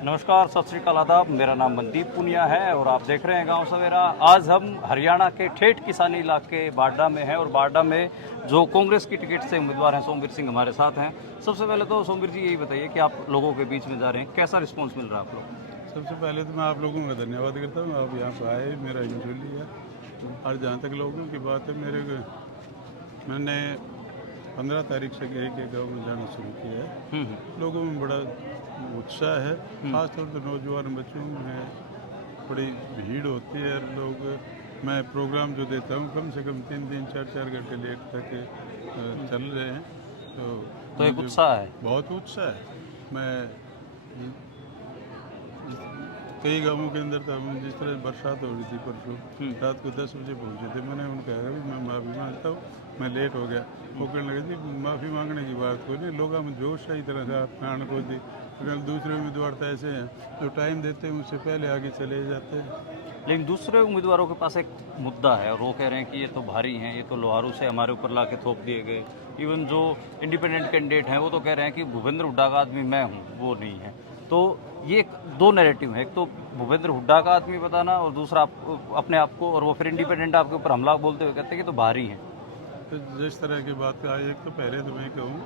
नमस्कार, सत श्री अकाल, आदाब। मेरा नाम मनदीप पुनिया है और आप देख रहे हैं गांव सवेरा। आज हम हरियाणा के ठेठ किसानी इलाके बारडा में हैं और बारडा में जो कांग्रेस की टिकट से उम्मीदवार हैं सोमवीर सिंह हमारे साथ हैं। सबसे पहले तो सोमवीर जी यही बताइए कि आप लोगों के बीच में जा रहे हैं, कैसा रिस्पॉन्स मिल रहा है आप लोग? सबसे पहले तो मैं आप लोगों का धन्यवाद करता हूँ, आप यहाँ पर आए, मेरा इंजॉय है। और जहाँ तक लोगों की बात है, मैंने 15 तारीख से एक एक गाँव में जाना शुरू किया है। लोगों में बड़ा उत्साह है, खासतौर पर नौजवान बच्चों में बड़ी भीड़ होती है। मैं प्रोग्राम जो देता हूँ कम से कम 3-3, 4-4 घंटे लेट तक चल रहे हैं। तो एक उत्साह है, बहुत उत्साह है। मैं कई गांवों के अंदर था, जिस तरह बरसात हो रही थी परसों रात को 10 बजे पहुंचे थे। मैंने उनको कहा कि मैं माफ़ी मांगता हूँ, मैं लेट हो गया। वो कहने लगे जी माफ़ी मांगने की बात कोई नहीं, लोग हम जोश सही तरह से आप प्राण को दी। दूसरे उम्मीदवार तो ऐसे हैं जो टाइम देते हैं उससे पहले आगे चले जाते हैं। लेकिन दूसरे उम्मीदवारों के पास एक मुद्दा है और वो कह रहे हैं कि ये तो भारी हैं, ये तो लोहारू से हमारे ऊपर ला के थोप दिए गए। इवन जो इंडिपेंडेंट कैंडिडेट हैं वो तो कह रहे हैं कि भूपेंद्र हुड्डा का आदमी मैं हूँ, वो नहीं है। तो ये एक दो नैरेटिव है, एक तो भूपेंद्र हुड्डा का आदमी बताना और दूसरा आप अपने आप को, और वो फिर इंडिपेंडेंट आपके ऊपर हमला बोलते हुए कहते हैं कि तो भारी हैं। तो जिस तरह की बात का एक तो पहले तो मैं कहूँ,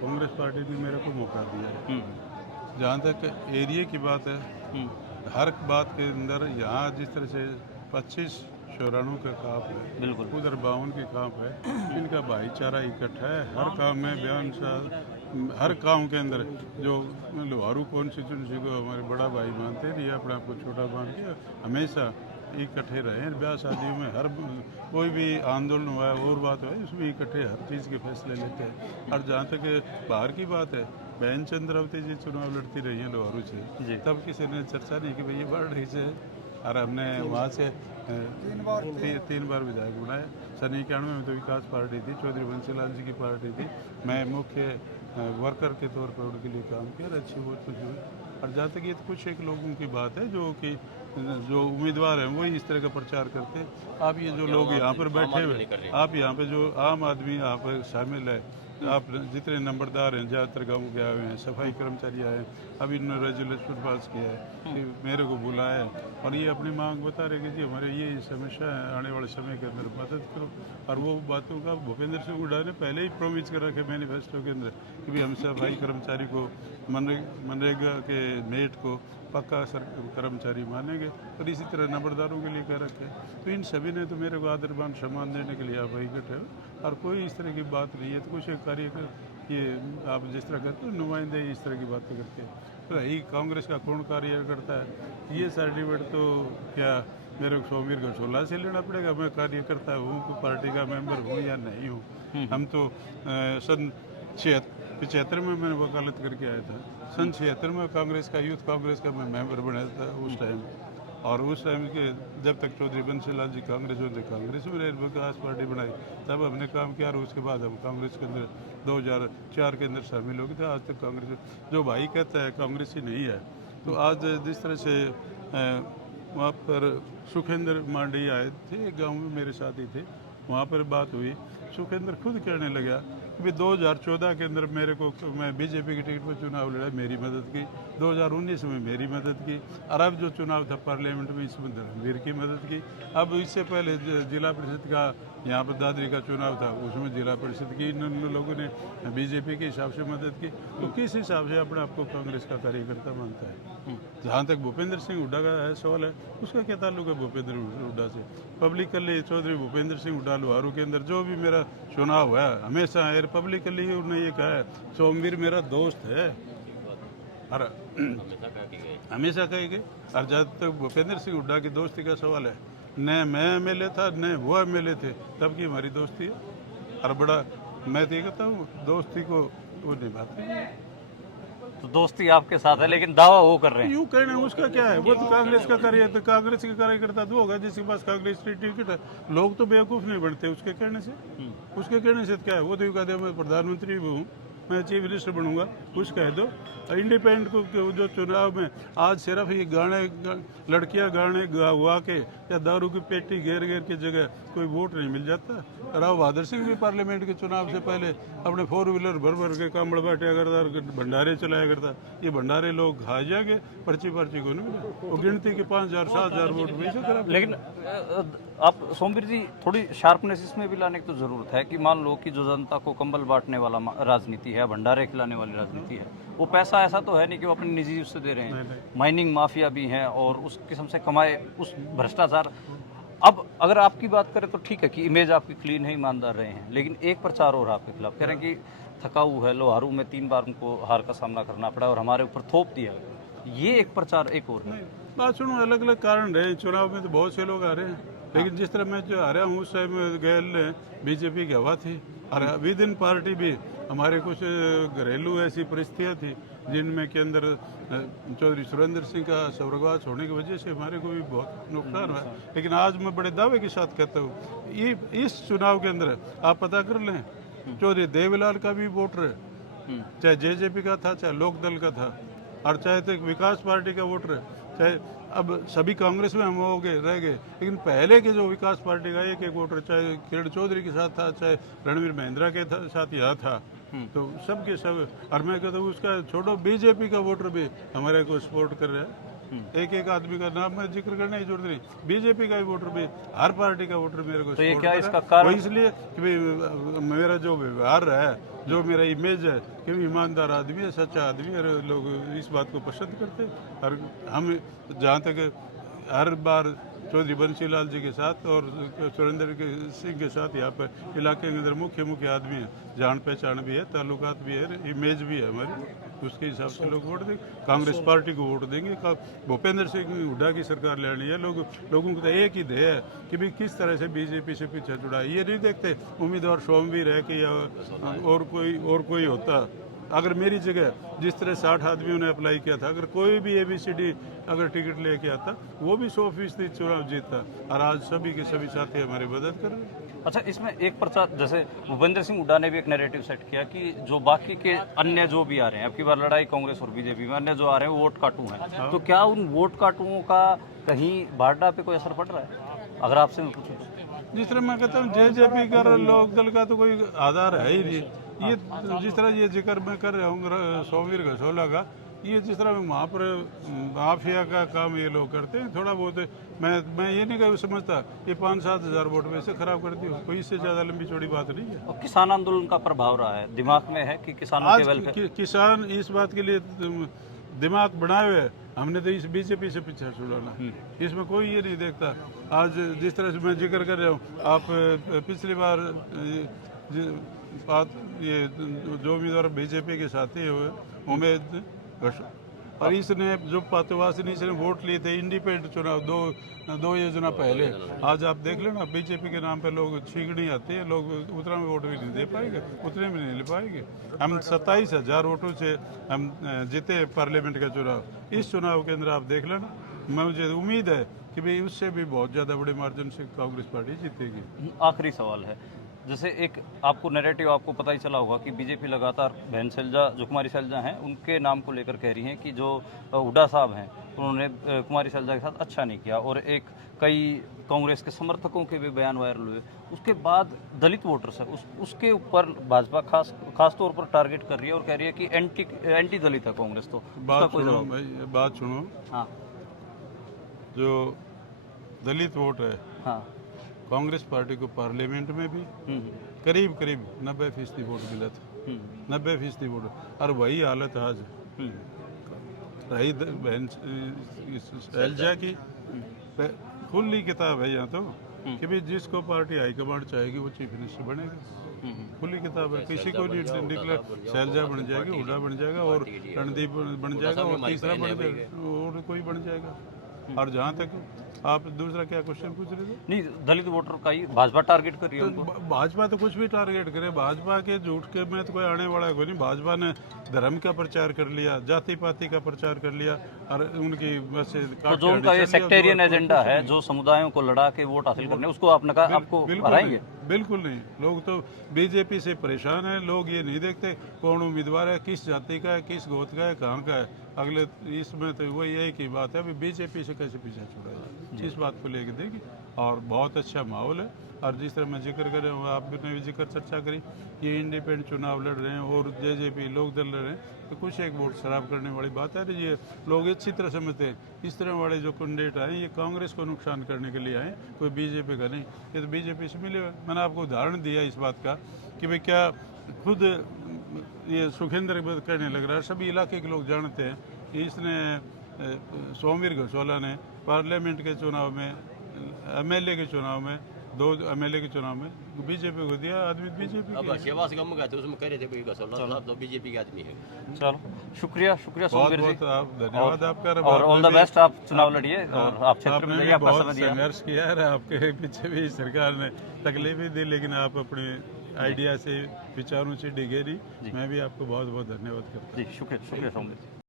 कांग्रेस पार्टी ने मेरे को मौका दिया है। जहाँ तक एरिया की बात है, हर बात के अंदर यहाँ जिस तरह से 25 शौरानों का काप है, बिल्कुल, उधर 52 की काप है। इनका भाईचारा इकट्ठा है हर काम में। हर काम के अंदर जो लोहारू कॉन्स्टिट्यूंसी को हमारे बड़ा भाई मानते हैं, ये अपने आप को छोटा मान के हमेशा इकट्ठे रहे। ब्याह शादियों में हर कोई भी आंदोलन हुआ है और बात हुआ है, उसमें इकट्ठे हर चीज़ के फैसले लेते हैं। और जहाँ तक बाहर की बात है, बहन चंद्रावती जी चुनाव लड़ती रही हैं लोहारू से, तब किसी ने चर्चा नहीं की भाई ये बढ़ रही से। और हमने वहाँ से तीन बार विधायक बनाए। सन 91 में तो विकास पार्टी थी, चौधरी बंसीलाल जी की पार्टी थी। मैं मुख्य वर्कर के तौर पर उनके लिए काम किया, अच्छी बहुत कुछ हुई। और जहाँ तक ये तो कुछ एक लोगों की बात है जो उम्मीदवार हैं वही इस तरह का प्रचार करते हैं। आप ये जो लोग यहाँ पर बैठे हुए, आप यहाँ पे जो आम आदमी यहाँ पर शामिल है, आप जितने नंबरदार हैं ज़्यादातर गाँव के आए हैं, सफाई कर्मचारी आए हैं। अभी इन्होंने रेजोल्यूशन पास किया है कि मेरे को बुलाया है और ये अपनी मांग बता रहे कि जी हमारे ये समस्या है, आने वाले समय के अंदर मदद करो। और वो बातों का भूपेंद्र सिंह हुड्डा ने पहले ही प्रोमिस कर रखे मैनिफेस्टो के अंदर कि भी हम सफाई कर्मचारी को, मनरेगा के मेट को पक्का कर्मचारी मानेंगे। और इसी तरह नंबरदारों के लिए कह रखे हैं। तो इन सभी ने तो मेरे को आदरमान सम्मान देने के लिए आप वही इकट्ठे हो, और कोई इस तरह की बात नहीं है। तो कुछ एक कार्य ये आप जिस तरह करते हो नुमाइंदे इस तरह की बातें करते हैं, तो यही कांग्रेस का कौन कार्य करता है? ये सर्टिफिकेट तो क्या मेरे को सोमवीर को 16 से लेना पड़ेगा? मैं कार्यकर्ता हूँ, कोई पार्टी का मेंबर हूँ या नहीं हूँ। हम तो सन 75 में मैंने वकालत करके आया था। सन 76 में कांग्रेस का, यूथ कांग्रेस का मैं मेंबर बनाया था उस टाइम। और उस टाइम के जब तक चौधरी बंसीलाल जी कांग्रेस में थे, कांग्रेस में विकास पार्टी बनाई, तब हमने काम किया। और उसके बाद हम कांग्रेस के अंदर 2004 के अंदर शामिल हो गए थे। आज तक कांग्रेस, जो भाई कहता है कांग्रेस ही नहीं है। तो आज जिस तरह से वहाँ पर सुखेंद्र मांडी आए थे, एक गाँव में मेरे साथ ही थे, वहाँ पर बात हुई। सुखेंद्र खुद कहने लगा कि 2014 के अंदर मेरे को, मैं बीजेपी की टिकट पर चुनाव लड़ा, मेरी मदद की। 2019 में मेरी मदद की। और अब जो चुनाव था पार्लियामेंट में, इसमें धर्मवीर की मदद की। अब इससे पहले जिला परिषद का यहाँ पर दादरी का चुनाव था, उसमें जिला परिषद की इन लोगों ने बीजेपी के हिसाब से मदद की। तो किस हिसाब से अपने आपको कांग्रेस का कार्यकर्ता मानता है? जहाँ तक भूपेंद्र सिंह हुड्डा का है सवाल है, उसका क्या ताल्लुक है भूपेंद्र हुड्डा से? पब्लिकली चौधरी भूपेंद्र सिंह हुड्डा लोहारू के अंदर जो भी मेरा चुनाव हुआ है, हमेशा पब्लिकली उन्होंने ये कहा है सोमवीर मेरा दोस्त है, और हमेशा कहेंगे। और जब तक भूपेंद्र सिंह हुड्डा की दोस्ती का सवाल है, न मैं एमएलए था न वो एमएलए थे, तब की हमारी दोस्ती है। और बड़ा मैं तो ये कहता हूँ दोस्ती को वो निभाते हैं। तो दोस्ती आपके साथ है, लेकिन दावा वो कर रहे हैं। यूँ कहने उसका क्या है? वो तो कांग्रेस का कार्य, तो कांग्रेस के कार्यकर्ता तो होगा जिसके पास कांग्रेस की टिकट है। लोग तो बेवकूफ़ नहीं बनते उसके कहने से। उसके कहने से क्या है? वो तो कहते हैं मैं प्रधानमंत्री भी हूँ, मैं चीफ मिनिस्टर बनूंगा, कुछ कह दो। इंडिपेंडेंट को जो चुनाव में आज सिर्फ ये लड़कियां गाने गा के या दारू की पेटी घेर घेर की जगह कोई वोट नहीं मिल जाता। राव बहादुर सिंह भी पार्लियामेंट के चुनाव से पहले अपने 4 व्हीलर भर भर के कामड़ बांटा करता, भंडारे चलाया करता। ये भंडारे लोग खा जाएंगे, पर्ची को नहीं मिले। वो गिनती के 5,000 7,000 वोट वैसे करा। लेकिन आप सोमवीर जी थोड़ी शार्पनेस इसमें भी लाने की तो जरूरत है कि मान लो कि जो जनता को कंबल बांटने वाला राजनीति है, भंडारे खिलाने वाली राजनीति है, वो पैसा ऐसा तो है नहीं कि वो अपनी निजी उससे दे रहे हैं। माइनिंग माफिया भी हैं और उस किस्म से कमाए उस भ्रष्टाचार। अब अगर आपकी बात करें तो ठीक है कि इमेज आपकी क्लीन है, ईमानदार रहे हैं, लेकिन एक प्रचार और आपके खिलाफ कह रहे हैं कि थकाऊ है, लोहारू में 3 बार उनको हार का सामना करना पड़ा और हमारे ऊपर थोप दिया गया। ये एक प्रचार एक और है। बात सुनो, अलग अलग कारण रहे। चुनाव में तो बहुत से लोग आ रहे हैं, लेकिन जिस तरह मैं जो आ रहा हूँ उस टाइम गैल बीजेपी की हवा थी और विद इन पार्टी भी हमारे कुछ घरेलू ऐसी परिस्थितियाँ थी जिनमें के अंदर चौधरी सुरेंद्र सिंह का स्वर्गवास होने की वजह से हमारे को भी बहुत नुकसान हुआ। लेकिन आज मैं बड़े दावे के साथ कहता हूँ, ये इस चुनाव के अंदर आप पता कर लें, चौधरी देवीलाल का भी वोटर चाहे जेजेपी का था, चाहे लोकदल का था, और चाहे तो विकास पार्टी का वोटर, चाहे अब सभी कांग्रेस में हम हो गए रह गए, लेकिन पहले के जो विकास पार्टी का एक वोटर चाहे किरण चौधरी के साथ था, चाहे रणवीर महिंद्रा के साथ यहाँ था, तो सब के सब। और मैं कहता हूँ उसका छोड़ो, बीजेपी का वोटर भी हमारे को सपोर्ट कर रहा है। एक आदमी का नाम मैं जिक्र करने की जरूरत नहीं, बीजेपी का भी वोटर भी, हर पार्टी का वोटर मेरे को तो ये सपोर्ट क्या कर इसका रहा है। कारण? वो इसलिए कि भाई मेरा जो व्यवहार रहा है, जो मेरा इमेज है कि ईमानदार आदमी है, सच्चा आदमी है, और लोग इस बात को पसंद करते हैं। और हम जहाँ तक हर बार चौधरी बंसी लाल जी के साथ और सुरेंद्र सिंह के साथ यहाँ पर इलाके के अंदर मुख्य आदमी है, जान पहचान भी है, ताल्लुकात भी है, इमेज भी है हमारी, उसके हिसाब से लोग वोट देंगे। कांग्रेस पार्टी को वोट देंगे। भूपेंद्र सिंह हुड्डा की सरकार लेनी है। लोगों को तो एक ही ध्येय है कि भाई किस तरह से बीजेपी से पीछे छुड़ा। ये नहीं देखते उम्मीदवार सोमवीर है कि या और कोई होता। अगर मेरी जगह जिस तरह 60 आदमियों ने अप्लाई किया था, अगर कोई भी ABCD अगर टिकट लेके आता, वो भी 100% चुनाव जीतता। और आज सभी के सभी साथी हमारी मदद कर रहे हैं। अच्छा, इसमें एक प्रचार, जैसे भूपेंद्र सिंह हुड्डा ने भी एक नैरेटिव सेट किया कि जो बाकी के अन्य जो भी आ रहे हैं, अब की बार लड़ाई कांग्रेस और बीजेपी में, अन्य जो आ रहे हैं वो वोट काटू हैं। तो क्या उन वोट काटुओं का कहीं भाजपा पे कोई असर पड़ रहा है, अगर आपसे मैं पूछूं तो? जिस तरह मैं कहता हूँ जेजेपी का लोकदल का तो कोई आधार है ही नहीं। ये जिस तरह ये जिक्र मैं कर रहा हूँ सोमवीर घसोला का, ये जिस तरह वहाँ पर माफिया का काम ये लोग करते हैं, थोड़ा बहुत मैं ये नहीं कह समझता ये 5-7 हज़ार वोट वैसे खराब कर दी, कोई इससे ज़्यादा लंबी चौड़ी बात नहीं है। और किसान आंदोलन का प्रभाव रहा है, दिमाग में है कि किसानों के वेलफेयर। किसान इस बात के लिए दिमाग बनाए हुए, हमने तो इस बीजेपी से पीछे छुड़ाना, इसमें कोई ये नहीं देखता। आज जिस तरह से मैं जिक्र कर रहा हूँ, आप पिछली बार बात ये जो उम्मीदवार बीजेपी के साथी हुए उम्मीद, और इसने जो पातवासिनी से वोट लिए थे इंडिपेंडेंट चुनाव दो योजना पहले, आज आप देख लेना बीजेपी के नाम पे लोग छींकनी आती है, लोग उतना में वोट भी नहीं दे पाएंगे, उतने में नहीं ले पाएंगे। हम 27,000 वोटों से हम जीते पार्लियामेंट का चुनाव। इस चुनाव के अंदर आप देख लेना, मुझे उम्मीद है कि भाई उससे भी बहुत ज़्यादा बड़े मार्जिन से कांग्रेस पार्टी जीतेगी। आखिरी सवाल है, जैसे एक आपको नैरेटिव आपको पता ही चला होगा कि बीजेपी लगातार बहन शैलजा, जो कुमारी शैलजा हैं, उनके नाम को लेकर कह रही हैं कि जो हुड्डा साहब हैं उन्होंने कुमारी शैलजा के साथ अच्छा नहीं किया, और एक कई कांग्रेस के समर्थकों के भी बयान वायरल हुए। उसके बाद दलित वोटर्स है उसके ऊपर भाजपा खास तौर पर टारगेट कर रही है और कह रही है कि एंटी दलित है कांग्रेस। तो बात सुनो, हाँ, जो दलित वोट है, हाँ, कांग्रेस पार्टी को पार्लियामेंट में भी करीब 90% वोट मिला था, 90% वोट, और वही हालत आज रही बहन शैलजा की। खुली किताब है यहाँ तो कि भाई जिसको पार्टी हाईकमांड चाहेगी वो चीफ मिनिस्टर बनेगा, खुली किताब है, किसी को नहीं निकला। शैलजा बन जाएगी, हुड्डा बन जाएगा, और रणदीप बन जाएगा, और तीसरा बन जाएगा, और कोई बन जाएगा। और जहाँ तक आप दूसरा क्या क्वेश्चन पूछ रहे थे? नहीं, दलित वोटर का ही भाजपा टारगेट कर रही है उनको। भाजपा तो कुछ भी टारगेट करे, भाजपा के झूठ के में तो कोई आने वाला है कोई नहीं। भाजपा ने धर्म का प्रचार कर लिया, जाति पाति का प्रचार कर लिया, और उनकी बस तो जो उनका ये सेक्टेरियन एजेंडा है, जो समुदायों को लड़ा के वोट हासिल करने, उसको आपने कहा आपको हराएंगे। बिल्कुल नहीं। लोग तो बीजेपी से परेशान हैं। लोग ये नहीं देखते कौन उम्मीदवार है, किस जाति का है, किस गोत का है, कहाँ का है। अगले इसमें तो वही एक ही बात है, अभी बीजेपी से कैसे पीछे छुड़ा जाए, इस बात को लेकर देखिए। और बहुत अच्छा माहौल है। और जिस तरह मैं जिक्र कर रहा हूँ, आपने भी जिक्र चर्चा करी, ये इंडिपेंडेंट चुनाव लड़ रहे हैं और जेजेपी लोक दल लड़ रहे हैं, तो कुछ एक वोट शराब करने वाली बात है। ये लोग अच्छी तरह समझते हैं इस तरह वाले जो कैंडिडेट आए ये कांग्रेस को नुकसान करने के लिए आए, कोई बीजेपी का नहीं। ये तो बीजेपी से मिले हुए। मैंने आपको उदाहरण दिया इस बात का कि भाई क्या खुद ये सुखेंद्र कहने लग रहा है, सभी इलाके के लोग जानते हैं कि इसने सोमवीर घोषाला ने पार्लियामेंट के चुनाव में, एमएलए के चुनाव में, 2 एमएलए के चुनाव में बीजेपी को दिया। आदमी बीजेपी अब सेवा से कम गए थे, उसमें कह रहे थे भाई गसोला साहब तो बीजेपी के आदमी है। चलो शुक्रिया शुक्रिया बहुत सोमवीर जी, बहुत आप धन्यवाद आपका। और ऑल द बेस्ट। आप चुनाव लड़िए और आप क्षेत्र में आपने जाइए, भी आपका बहुत समय दिया। संघर्ष किया है। आपके पीछे भी सरकार ने तकलीफें दी, लेकिन आप अपने आइडिया से, विचारों से डिगे नहीं। मैं भी आपको बहुत बहुत धन्यवाद करता हूँ। जी शुक्रिया शुक्रिया सोमवीर जी।